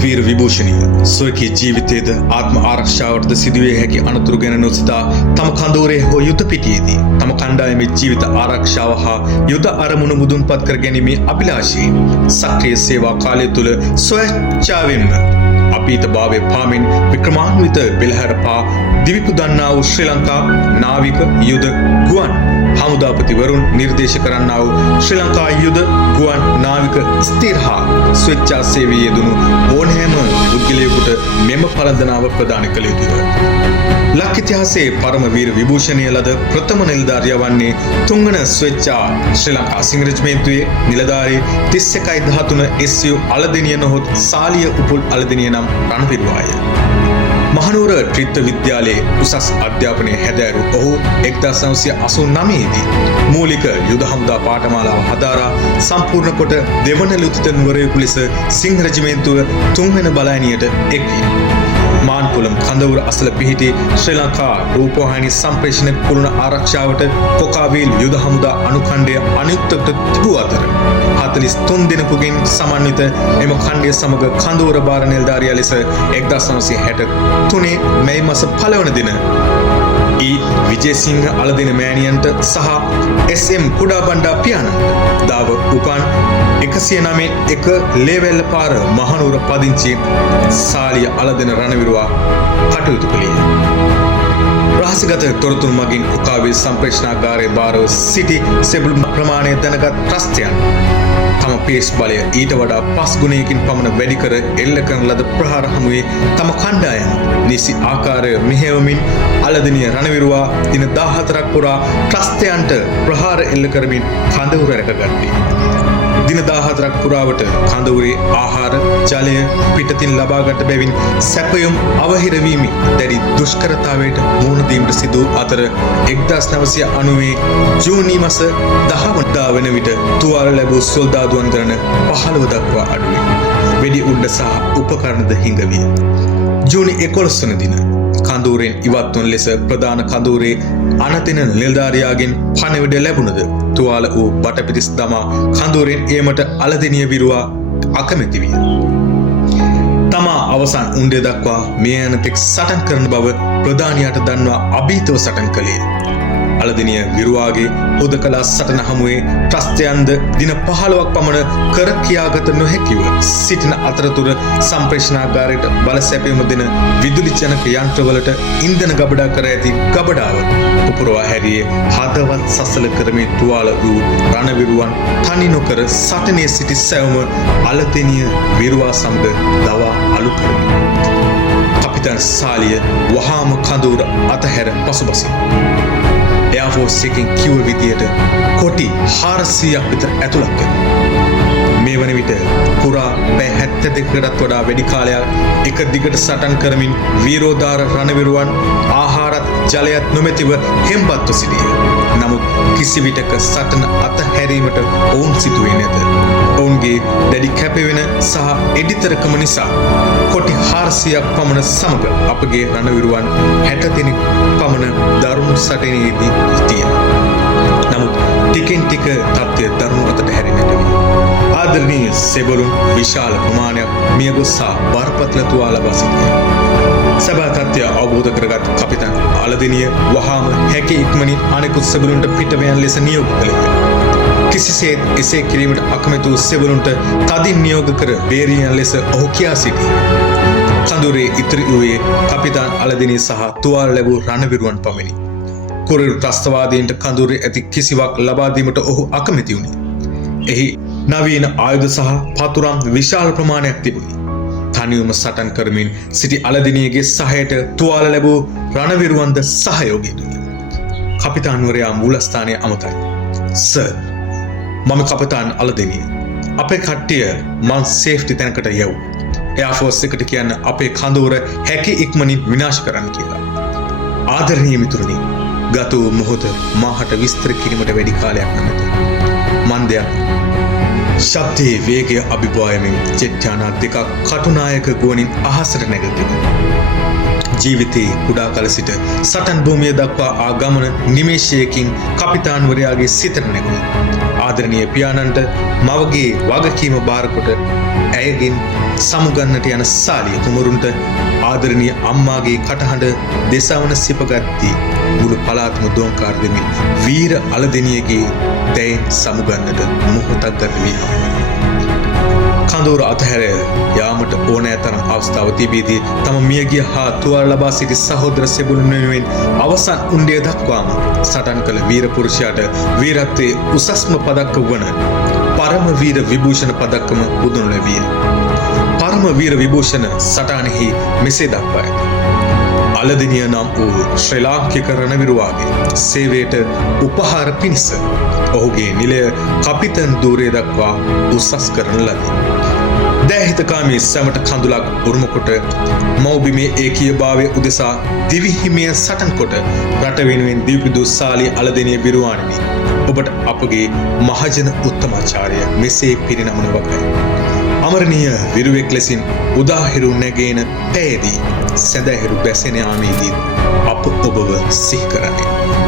පරමවීර විභූෂණීය සොයකී ජීවිතයේද ආත්ම ආරක්ෂාවටද සිදුවේ හැකි අනතුරු ගැන නොසිතා තම කඳවුරේ හෝ යුද පිටියේදී තම කණ්ඩායමේ ජීවිත ආරක්ෂාව හා යුද අරමුණු මුදුන්පත් කර ගැනීමේ අභිලාෂයෙන් සක්‍රිය සේවා කාලය තුළ ස්වච්ඡාවෙන්ම අපීතභාවය පාමින් වික්‍රමාන්විත පෙළහැර පා දිවිපු දන්නා වූ ශ්‍රී ලංකා නාවික යුද ගුවන් හමුදාපතිවරුන් නිර්දේශ කරන්නා වූ ශ්‍රී ලංකා යුද ගුවන් නාවික ස්ථිර හා ස්වච්ඡා සේවයේ යෙදුණු ඕනෑම පුද්ගලයෙකුට මෙම පරදනාව ප්‍රදාන කළ යුතුය. ලක් ඉතිහාසයේ පරම වීර විභූෂණය ලද ප්‍රථම නිලධාරියා වන්නේ තුන්වන ස්වච්ඡා ශ්‍රී ලංකා සිංහ රෙජිමේන්තුවේ නිලධාරී 3113 SU අලදෙනිය නොහොත් සාලිය උපුල් අලදෙනිය නම් රණවිරුවාය. මහනුවර ත්‍රිත්ව විද්‍යාලයේ උසස් අධ්‍යාපනය හැදෑරු ඔහු 1989 දී මූලික යුද හමුදා පාඨමාලාව හදාරා සම්පූර්ණ කොට දෙවන ලුතිතන්වරයෙකු ලෙස සිංහ රෙජිමේන්තුව තුන්වන බලායනියට එක්වී මාන්පොළම් කඳවුර අසල පිහිටි ශ්‍රී ලංකා රූපවාහිනී සම්ප්‍රේෂණ කුළුණ ආරක්ෂාවට කොකාවේල් යුද හමුදා අනුඛණ්ඩය අනුයුක්තව තිබූ අතර 43 දිනකකින් සමන්විත එම ඛණ්ඩය සමග කඳවුර භාර නිලධාරියා ලෙස 1963 මැයි මාස 1 වන දින විජේසිංහ අලදින මෑණියන්ට සහ SM කුඩා බණ්ඩා පියාණන්ට දාව උපන් 109 ලේවැල්ල පාර මහනුවර පදිංචි සාලිය අලදින රණවිරුවා කටයුතු කළේය. රහසිගත තොරතුරු මගින් කොකාවේ සම්ප්‍රේෂණාගාරයේ භාරව සිටි සෙබළු ප්‍රමාණය දැනගත් ත්‍රස්තයන් තම පේස් බලය ඊට වඩා 5 ගුණයකින් පමණ වැඩි කර එල්ල කරන ලද ප්‍රහාර හමුවේ තම කණ්ඩායම නිසි ආකාරය මෙහෙයවමින් අලදෙනිය රණවිරුවා දින 14ක් පුරා ත්‍රස්තයන්ට ප්‍රහාර එල්ල කරමින් කඳවුර රැකගත්තේ. දින 14ක් පුරාවට කඳවුරේ ආහාර ජලය පිටතින් ලබාගත් බැවින් සැපයුම් අවහිරවීමේ දැඩි දුෂ්කරතාවයට මුහුණ දීමට සිදු අතර 1990 ජූනි මාස 10 වනදා වන විට තුවාල ලැබූ සොල්දාදුවන් ගණන 15 දක්වා අඩුවේ. වෙඩි උණ්ඩ සහ උපකරණද හිඟවිය. ජූනි 11 වන දින කඳවුරෙන් ඉවත් වන ලෙස ප්‍රධාන කඳවුරේ අනතින නිලධාරියාගෙන් පණිවිඩ ලැබුණද තුවාල වූ බටපිටිස් දමා කඳවුරෙන් ඒමට අලදෙනිය විරුවා අකමැති විය. තමා අවසන් උණ්ඩය දක්වා මේ යනතෙක් සටන් කරන බව ප්‍රධානියාට දන්වා අභීතව සටන් කළේ. අලදෙනිය විරුවාගේ හොදකලා සටන හමුවේ ත්‍රස්තයන්ද දින 15ක් පමණ කර කියාගත නොහැකිව සිටින අතරතුර සම්ප්‍රේෂණාගාරයට බල සැපයීම දෙන විදුලි ජනක යන්ත්‍රවලට ඉන්ධන ගබඩා කර ඇති ගබඩාව පුපුරවා හැරියේ හදවත් සසල කරමින් තුවාල වූ රණවිරුවන් තනි නොකර සටනේ සිටි සැවම අලදෙනිය විරුවා සමග දවා අලු කරමින් කපිතාන් සාලිය වහාම කඳවුර අතහැර පසුබසින් Air Force එකෙන් කිව්ව විදියට කොටි 400ක් විතර ඇතුළත් කරනවා. මේ වන විට පුරා පැය 72කටත් වඩා වැඩි කාලයක් එක දිගට සටන් කරමින් වීරෝදාර රණවිරුවන් ආහාරත් ජලයත් නොමැතිව හෙම්බත්ව සිටියේ. නමුත් කිසිවිටක සටන අතහැරීමට ඔවුන් සිදුවේ නැත. ඔවුන්ගේ දැඩි කැපවෙන සහ එඩිතරකම නිසා කොටි 400ක් පමණ සමග අපගේ රණවිරුවන් 60 දෙනෙක් පමණ දරුණු සටනේදී සිටියා. නමුත් ටිකෙන් ටික තත්ත්වය දරුණු අතට හැරෙන්නට විය. ආදරණීය සෙබළුන් විශාල ප්‍රමාණයක් මියගොස් සහ බරපතල තුවාල ලබා සිටියා. සභා තත්ත්වය අවබෝධ කරගත් කපිතාන් අලදෙනිය වහාම හැකි ඉක්මනින් අනෙකුත් සෙබළුන්ට පිටවයන් ලෙස නියෝග කළේය. කිසිසේත් එසේ කිරීමට අකමැති වූ සෙබළුන්ට තදින් නියෝග කර බේරියන් ලෙස ඔහු කියා සිටියා. කඳුරේ ඉතිරි වූයේ කපිතාන් අලදෙනිය සහ තුවාල ලැබූ රණවිරුවන් පමණි. කුරිරු ත්‍රස්තවාදීන්ට කඳුරේ ඇති කිසිවක් ලබා දීමට ඔහු අකමැති වුණේ. එහි නවීන ආයුධ සහ පතුරම් විශාල ප්‍රමාණයක් තිබුණි. තනියම සටන් කරමින් සිටි අලදෙනියගේ සහයට තුවාල ලැබූ රණවිරුවන්ද සහයෝගය දුන්නා. කපිතාන්වරයා මූලස්ථානයේ අමතයි. සර්, මම කපිතාන් අලදෙනිය. අපේ කට්ටිය මං සේෆ්ටි තැනකට යවුවා. එයාර් ෆෝස් එකට කියන්න අපේ කඳවුර හැකි ඉක්මනින් විනාශ කරන්න කියලා. ආදරණීය මිතුරනි, ගත වූ මොහොත මාහට විස්තර කිරීමට වැඩි කාලයක් නැත. මන්දයක් ශබ්දයේ වේගය අභිභායමින් චෙට්ටානා දෙකක් කටුනායක ගුවනින් අහසට නැගිටින. ජීවිතයේ කුඩා කල සිට සටන් භූමිය දක්වා ආ ගමන නිමේෂයකින් කපිතාන්වරයාගේ සිතට නැගුණා. ආදරණීය පියාණන්ට මවගේ වගකීම බාරකොට ඇයගෙන් සමුගන්නට යන සාලිය කුමරුන්ට ආදරණීය අම්මාගේ කටහඬ දෙසවන සිපගත්දී මුළු පළාතම දෝංකාර දෙමින් වීර අලදෙනියගේ දැයින් සමුගන්නට මොහොතක් ගත වී කඳවුර අතහැර යාමට ඕනෑ තරම් අවස්ථාව තිබීදී තම මියගිය හා තුවාල ලබා සිටි සහෝදර සෙබළුන් වෙනුවෙන් අවසන් උණ්ඩය දක්වාම සටන් කළ වීර පුරුෂයාට වීරත්වයේ උසස්ම පදක්ක වන පරම වීර විභූෂණ පදක්කම උදුණු ලැබිය. පරම වීර විභූෂණ සටහනෙහි මෙසේ දක්වා ඇත. අලදෙනිය නම් වූ ශ්‍රී ලාංකික රණවිරුවාගේ සේවයට උපහාර පිණිස ඔහුගේ නිලය කපිතන් ධූරය දක්වා උසස් කරන ලදී. දෑහිතකාමී සැමට කඳුලක් උරුමකොට මව්බිමේ ඒකීයභාවය උදෙසා දිවිහිමිය සටන් කොට රට වෙනුවෙන් දීපිදු සාලී අලදෙනිය බිරුවාණෙනි. ඔබට අපගේ මහජන උත්තමාචාර්ය මෙසේ පිරිනමන වගයි. අමරණීය විරුවෙක් ලෙසින් උදාහිරු නැගේන පැයදී සැදැහිරු බැසෙන යාමේදී අප ඔබව සිහි කරන්නේ.